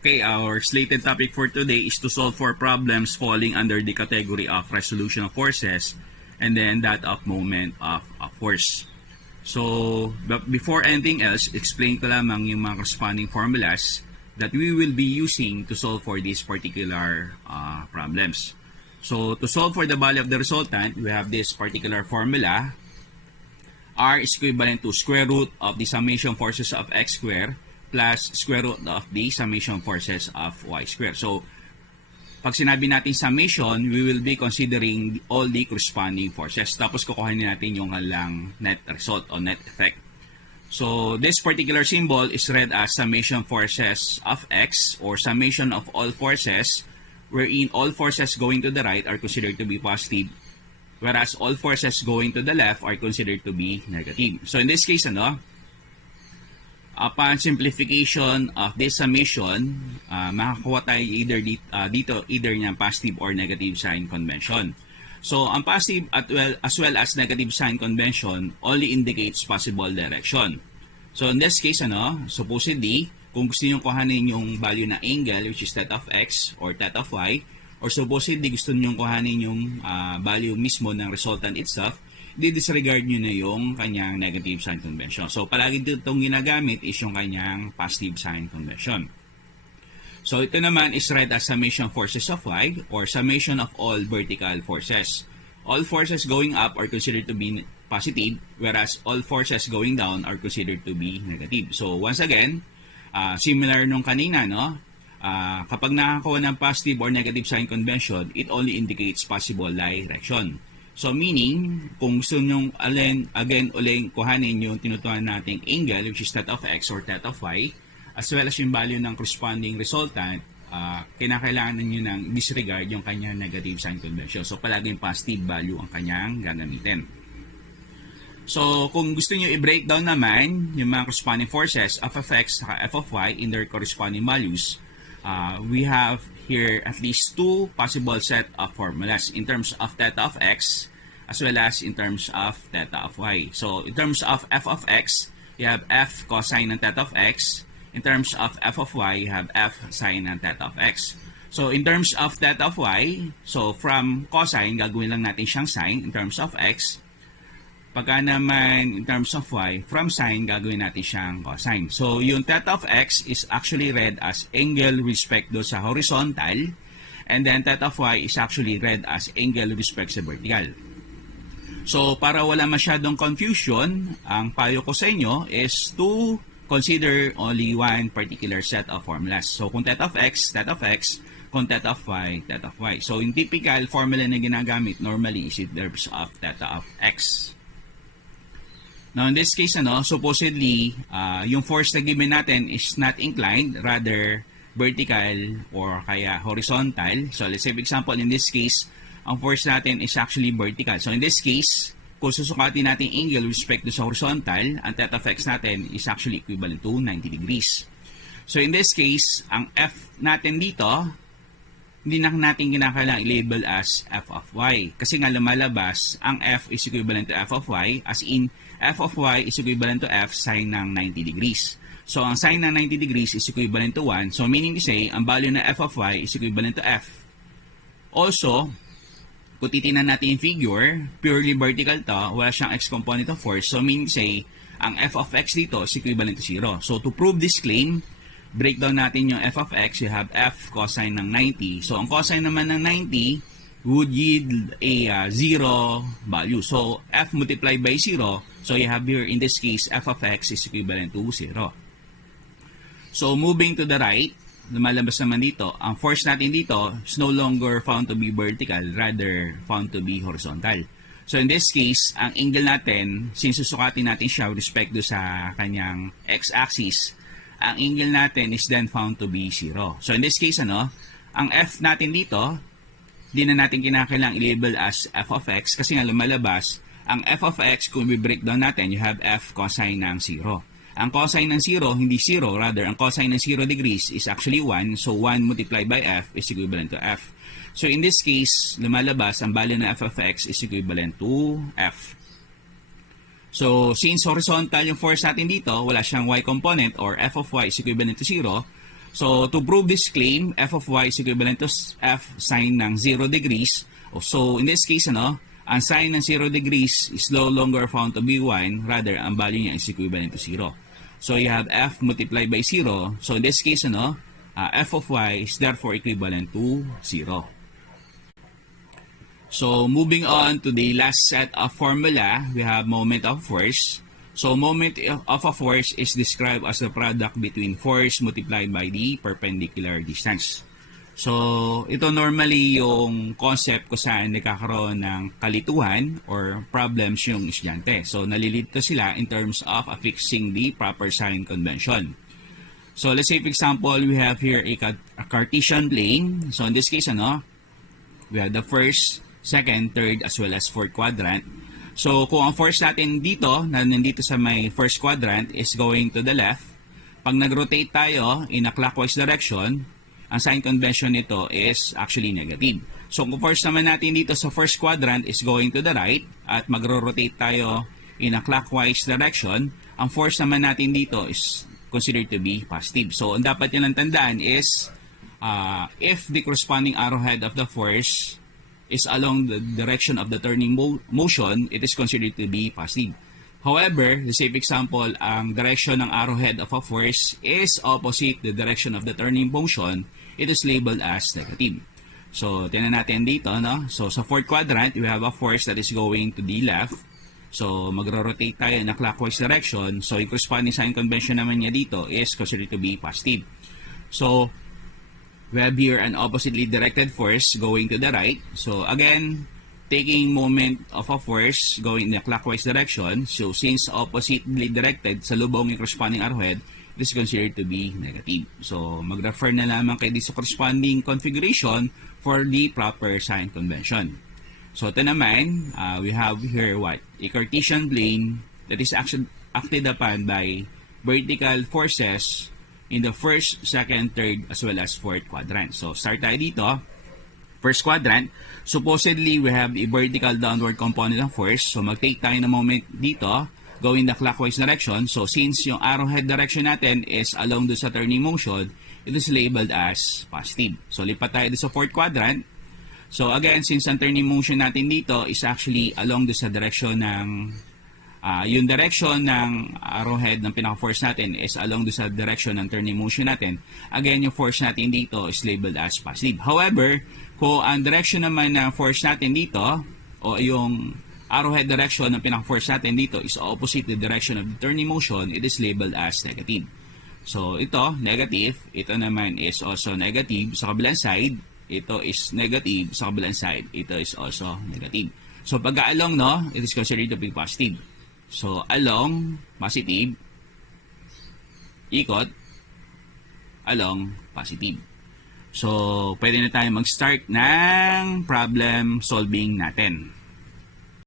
Okay, our slated topic for today is to solve for problems falling under the category of resolution of forces and then that of moment of force. So, but before anything else, explain ko lamang yung mga corresponding formulas that we will be using to solve for these particular problems. So, to solve for the value of the resultant, we have this particular formula. R is equivalent to square root of the summation forces of x squared plus square root of the summation forces of y squared. So, pag sinabi natin summation, we will be considering all the corresponding forces. Tapos kukuhanin natin yung halang net result o net effect. So, this particular symbol is read as summation forces of x or summation of all forces, wherein all forces going to the right are considered to be positive, whereas all forces going to the left are considered to be negative. So, in this case, upon simplification of this summation, makakuha tayo dito either ng positive or negative sign convention. So, ang positive as well as negative sign convention only indicates possible direction. So, in this case, supposedly, kung gusto nyo kuhanin yung value na angle, which is theta of x or theta of y, or supposedly gusto nyo kuhanin yung value mismo ng resultant itself, di-disregard nyo na yung kanyang negative sign convention. So, palagi itong ginagamit is yung kanyang positive sign convention. So, ito naman is read as summation forces of y or summation of all vertical forces. All forces going up are considered to be positive, whereas all forces going down are considered to be negative. So, once again, similar nung kanina, kapag nakakuha ng positive or negative sign convention, it only indicates possible direction. So, meaning, kung gusto nyo uling kuhanin yung tinutuan nating angle, which is theta of x or theta of y, as well as yung value ng corresponding resultant, kinakailangan nyo ng disregard yung kanyang negative sign convention. So, palaging positive value ang kanyang gagamitin. So, kung gusto nyo i-breakdown naman yung mga corresponding forces, f of x at f of y in their corresponding values, we have here at least two possible set of formulas in terms of theta of x as well as in terms of theta of y. So, in terms of f of x, you have f cosine ng theta of x. In terms of f of y, you have f sine ng theta of x. So, in terms of theta of y, so from cosine, gagawin lang natin siyang sine in terms of x. Pagka naman in terms of y, from sine, gagawin natin siyang cosine. So, yung theta of x is actually read as angle respect do sa horizontal, and then theta of y is actually read as angle respect sa vertical. So, para wala masyadong confusion, ang payo ko sa inyo is to consider only one particular set of formulas. So, kung theta of x, kung theta of y, theta of y. So, yung typical formula na ginagamit normally is in terms of theta of x. Now, in this case, supposedly, yung force na given natin is not inclined, rather vertical or kaya horizontal. So, let's say, for example, in this case, ang force natin is actually vertical. So, in this case, kung susukatin natin angle with respect to sa horizontal, ang theta of x natin is actually equivalent to 90 degrees. So, in this case, ang f natin dito, hindi na natin kinakailangan i-label as f of y. Kasi nga lumalabas, ang f is equivalent to f of y, as in, f of y is equivalent to f sine ng 90 degrees. So, ang sine ng 90 degrees is equivalent to 1. So, meaning to say, ang value na f of y is equivalent to f. Also, kung titignan natin yung figure, purely vertical to, wala siyang x component of force. So, meaning to say, ang f of x dito is equivalent to 0. So, to prove this claim, breakdown natin yung f of x, you have f cosine ng 90. So, ang cosine naman ng 90 would yield a 0 value. So, f multiplied by 0. So, you have here, in this case, f of x is equivalent to 0. So, moving to the right, lumalabas naman dito, ang force natin dito is no longer found to be vertical, rather found to be horizontal. So, in this case, ang angle natin, since susukatin natin siya with respect do sa kanyang x-axis, ang angle natin is then found to be 0. So, in this case, ang f natin dito, di na natin kinakailangang i-label as f of x kasi nga lumalabas, ang f of x, kung i-breakdown natin, you have f cosine ng 0. Ang cosine ng 0, hindi 0, rather, ang cosine ng 0 degrees is actually 1, so 1 multiplied by f is equivalent to f. So, in this case, lumalabas, ang value ng f of x is equivalent to f. So, since horizontal yung force natin dito, wala siyang y component or f of y is equivalent to 0, So, to prove this claim, f of y is equivalent to f sine ng 0 degrees. So, in this case, ang sine ng 0 degrees is no longer found to be 1, rather, ang value niya is equivalent to 0. So, you have f multiplied by 0. So, in this case, f of y is therefore equivalent to 0. So, moving on to the last set of formula, we have moment of force. So, moment of a force is described as the product between force multiplied by the perpendicular distance. So, ito normally yung concept kung saan nagkakaroon ng kalituhan or problems yung estudyante. So, nalilito sila in terms of affixing the proper sign convention. So, let's say for example, we have here a Cartesian plane. So, in this case, we have the first, second, third, as well as fourth quadrant. So, kung ang force natin dito, na nandito sa may first quadrant, is going to the left, pag nag-rotate tayo in a clockwise direction, ang sign convention nito is actually negative. So, kung force naman natin dito sa first quadrant is going to the right, at magro-rotate tayo in a clockwise direction, ang force naman natin dito is considered to be positive. So, ang dapat nyo lang tandaan is, if the corresponding arrowhead of the force is along the direction of the turning motion, it is considered to be positive. However, the same example, ang direction ng arrowhead of a force is opposite the direction of the turning motion, it is labeled as negative. So, tingnan natin dito, So, sa fourth quadrant, we have a force that is going to the left. So, magro-rotate tayo in a clockwise direction. So, yung corresponding sign convention naman niya dito is considered to be positive. So, we have here an oppositely directed force going to the right. So again, taking moment of a force going in the clockwise direction. So since oppositely directed sa lubong yung corresponding arrowhead, it is considered to be negative. So mag-refer na lamang kayo sa corresponding configuration for the proper sign convention. So ito naman, we have here what? A Cartesian plane that is actually acted upon by vertical forces in the first, second, third, as well as fourth quadrant. So, start tayo dito. First quadrant, supposedly, we have a vertical downward component of force. So, mag-take tayo ng moment dito, go in the clockwise direction. So, since yung arrowhead direction natin is along the sa turning motion, it is labeled as positive. So, lipat tayo sa fourth quadrant. So, again, since ang turning motion natin dito is actually along the sa direction ng yung direction ng arrowhead ng pinaka-force natin is along do sa direction ng turning motion natin. Again, yung force natin dito is labeled as positive. However, kung ang direction naman ng force natin dito o yung arrowhead direction ng pinaka-force natin dito is opposite the direction of the turning motion, it is labeled as negative. So, ito, negative. Ito naman is also negative sa kabilang side. Ito is negative sa kabilang side. Ito is also negative. So, pagka-along, it is considered to be positive. So, along, positive, ikot, along, positive. So, pwede na tayo mag-start ng problem solving natin.